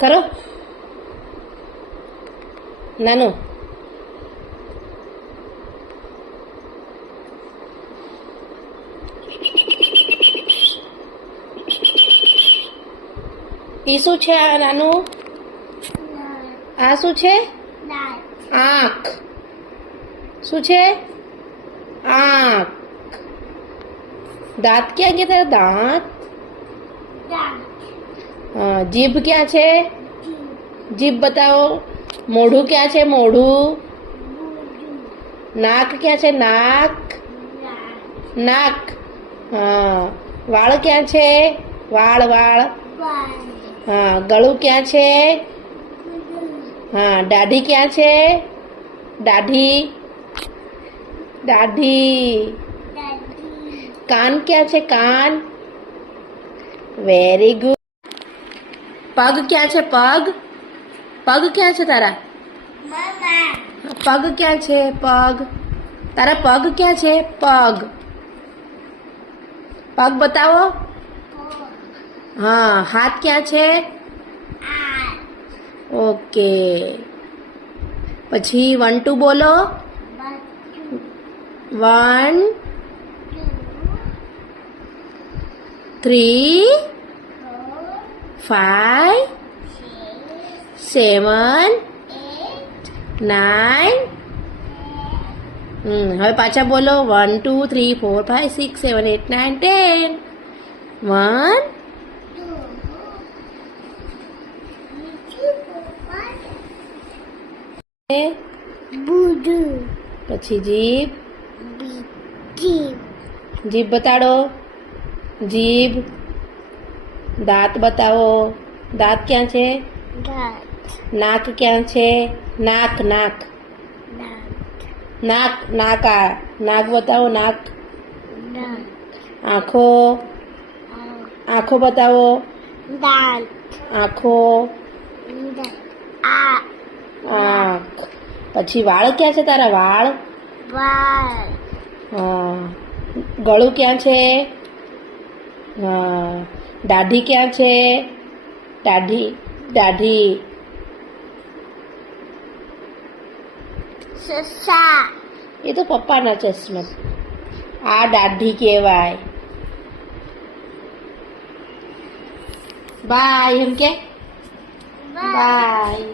કરો નાનું. એ શું છે આ નાનું? આ શું છે? આંખ. શું છે? આંખ. દાંત ક્યાં ગયા તારા? દાંત. જીભ ક્યાં છે? જીભ બતાવો. મોઢું ક્યાં છે? મોઢું. નાક ક્યાં છે? નાક. નાક. હા. વાળ ક્યાં છે? વાળ. વાળ. હા. ગળું ક્યાં છે? હા. દાઢી ક્યાં છે? દાઢી. દાઢી. કાન ક્યાં છે? કાન. Very good. પગ ક્યાં છે? પગ. પગ ક્યાં છે તારા? પગ ક્યાં છે? પગ. તારા પગ ક્યાં છે? પગ. પગ બતાવો. હા. હાથ ક્યાં છે? ઓકે. પછી 1 2 બોલો. 1 3 5 7 9 હવે પાછા બોલો. 1 2 3 4 5 6 7 8 9 10 1 પછી જીભ. જીભ બતાડો. જીભ. દાંત બતાવો. દાંત ક્યાં છે? નાક ક્યાં છે? નાક. નાક. નાક. નાક. આ નાક બતાવો. નાક. આંખો. આંખો બતાવો. આંખો. આંખ. પછી વાળ ક્યાં છે તારા? વાળ. હા. ગળું ક્યાં છે? હા. દાઢી ક્યાં છે? દાઢી. દાઢી. એ તો પપ્પાના ચશ્મા. આ દાઢી કહેવાય. બાય એમ કે. બાય.